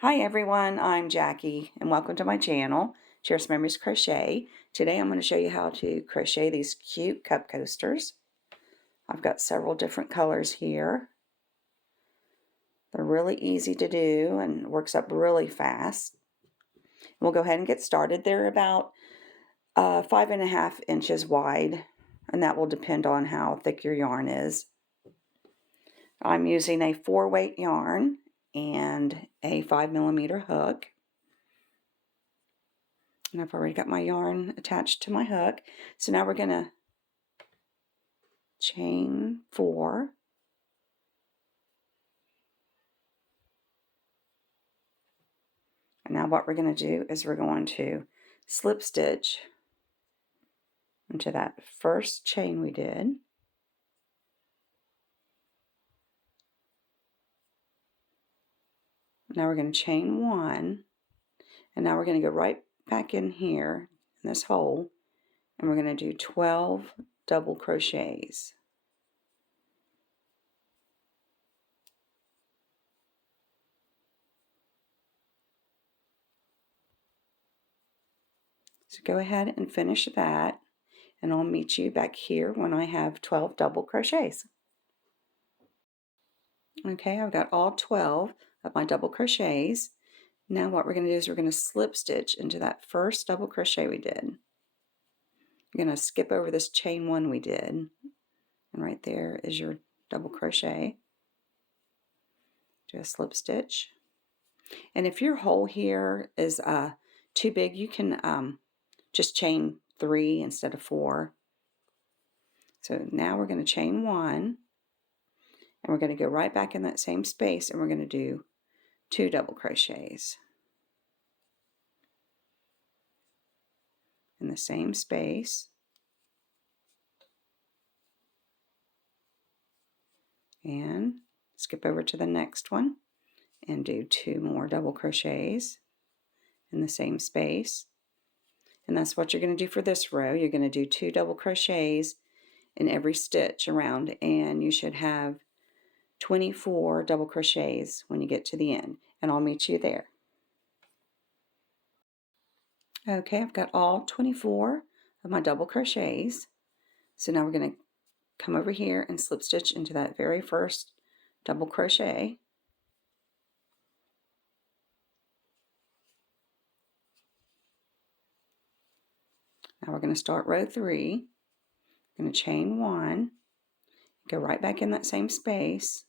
Hi everyone, I'm Jackie and welcome to my channel, Cherished Memories Crochet. Today I'm going to show you how to crochet these cute cup coasters. I've got several different colors here. They're really easy to do and works up really fast. We'll go ahead and get started. They're about 5.5 inches wide, and that will depend on how thick your yarn is. I'm using a 4-weight yarn and a 5mm hook. And I've already got my yarn attached to my hook. So now we're going to chain 4. And now what we're going to do is we're going to slip stitch into that first chain we did. Now we're going to chain 1. And now we're going to go right back in here in this hole. And we're going to do 12 double crochets. So go ahead and finish that, and I'll meet you back here when I have 12 double crochets. Okay, I've got all 12 of my double crochets. Now what we're going to do is we're going to slip stitch into that first double crochet we did. You're going to skip over this chain 1 we did, and right there is your double crochet. Do a slip stitch. And if your hole here is too big, you can just chain 3 instead of 4. So now we're going to chain 1, and we're going to go right back in that same space, and we're going to do 2 double crochets in the same space, and skip over to the next one and do 2 more double crochets in the same space. And that's what you're going to do for this row. You're going to do 2 double crochets in every stitch around, and you should have 24 double crochets when you get to the end, and I'll meet you there. Okay, I've got all 24 of my double crochets. So now we're going to come over here and slip stitch into that very first double crochet. Now we're going to start row 3. I'm going to chain 1, go right back in that same space,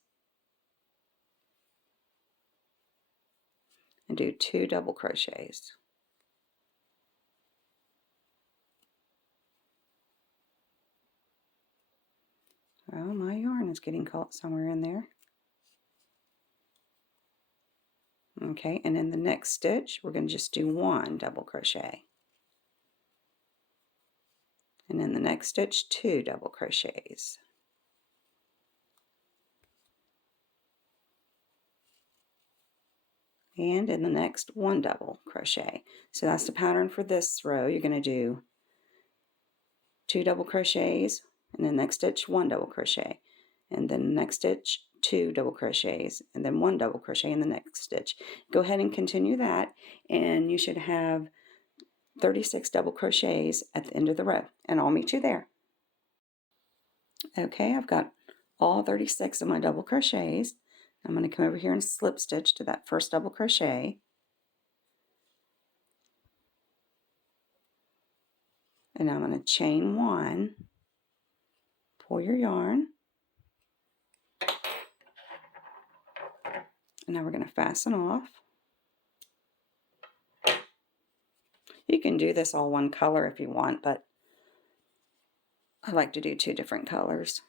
and do 2 double crochets. Well, my yarn is getting caught somewhere in there. Okay, and in the next stitch, we're going to just do 1 double crochet. And in the next stitch, 2 double crochets. And in the next, 1 double crochet. So that's the pattern for this row. You're going to do 2 double crochets, and then next stitch 1 double crochet, and then next stitch 2 double crochets, and then 1 double crochet in the next stitch. Go ahead and continue that, and you should have 36 double crochets at the end of the row, and I'll meet you there. Okay, I've got all 36 of my double crochets. I'm going to come over here and slip stitch to that first double crochet, and I'm going to chain 1, pull your yarn, and now we're going to fasten off. You can do this all one color if you want, but I like to do 2 different colors.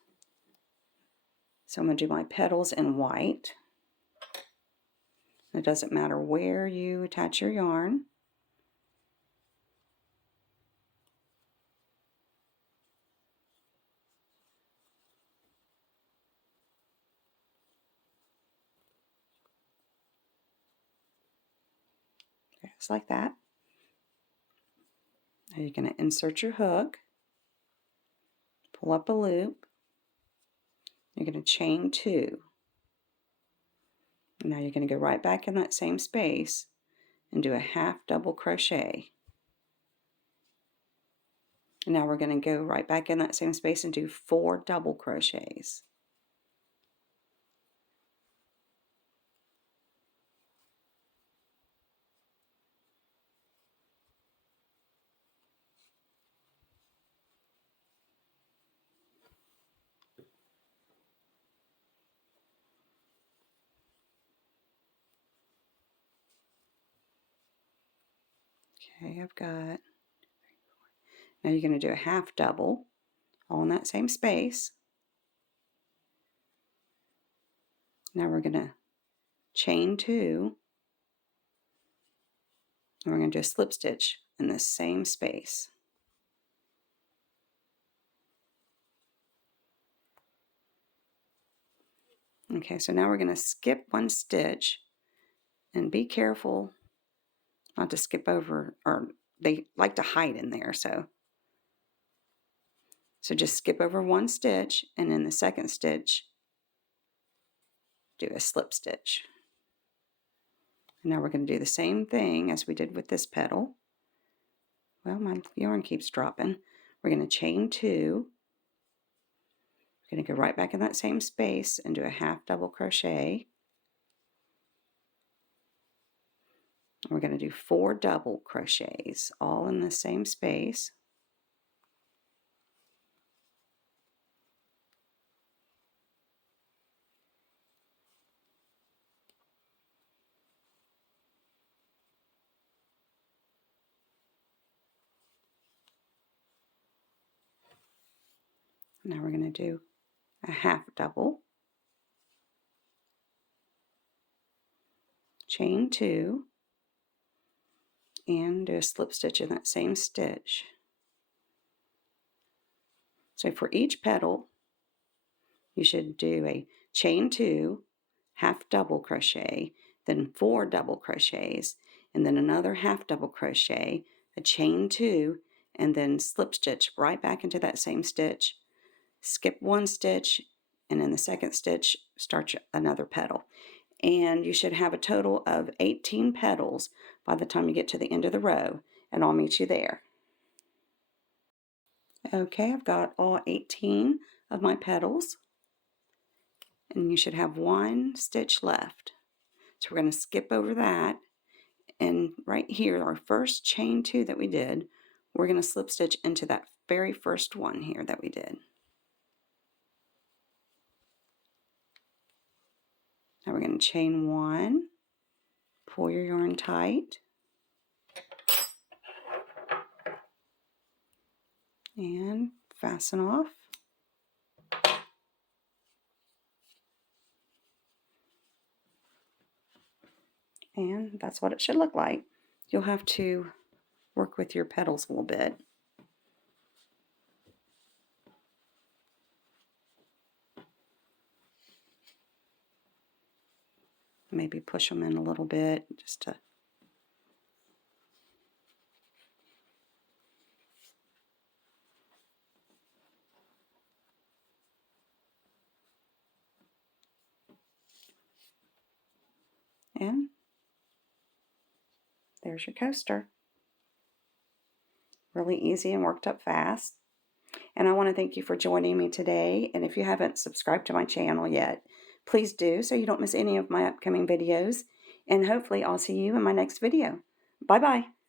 So I'm going to do my petals in white. It doesn't matter where you attach your yarn. Just like that. Now you're going to insert your hook, pull up a loop, you're going to chain 2, Now you're going to go right back in that same space and do a half double crochet. And now we're going to go right back in that same space and do 4 double crochets. Okay, I've got, now you're going to do a half double all in that same space. Now we're going to chain 2, and we're going to do a slip stitch in the same space. Okay, so now we're going to skip 1 stitch, and be careful not to skip over, or they like to hide in there, so just skip over 1 stitch, and in the second stitch do a slip stitch. And now we're going to do the same thing as we did with this petal. Well, my yarn keeps dropping. We're going to chain 2. We're going to go right back in that same space and do a half double crochet. We're going to do 4 double crochets all in the same space. Now we're going to do a half double, chain 2, and do a slip stitch in that same stitch. So for each petal, you should do a chain 2, half double crochet, then 4 double crochets, and then another half double crochet, a chain 2, and then slip stitch right back into that same stitch. Skip 1 stitch, and in the second stitch, start another petal. And you should have a total of 18 petals by the time you get to the end of the row, and I'll meet you there. Okay, I've got all 18 of my petals, and you should have 1 stitch left. So we're going to skip over that, and right here, our first chain 2 that we did, we're going to slip stitch into that very first one here that we did. Now we're going to chain 1, pull your yarn tight, and fasten off. And that's what it should look like. You'll have to work with your petals a little bit. Maybe push them in a little bit just to and there's your coaster. Really easy and worked up fast. And I want to thank you for joining me today. And if you haven't subscribed to my channel yet, please do so you don't miss any of my upcoming videos. And hopefully I'll see you in my next video. Bye-bye.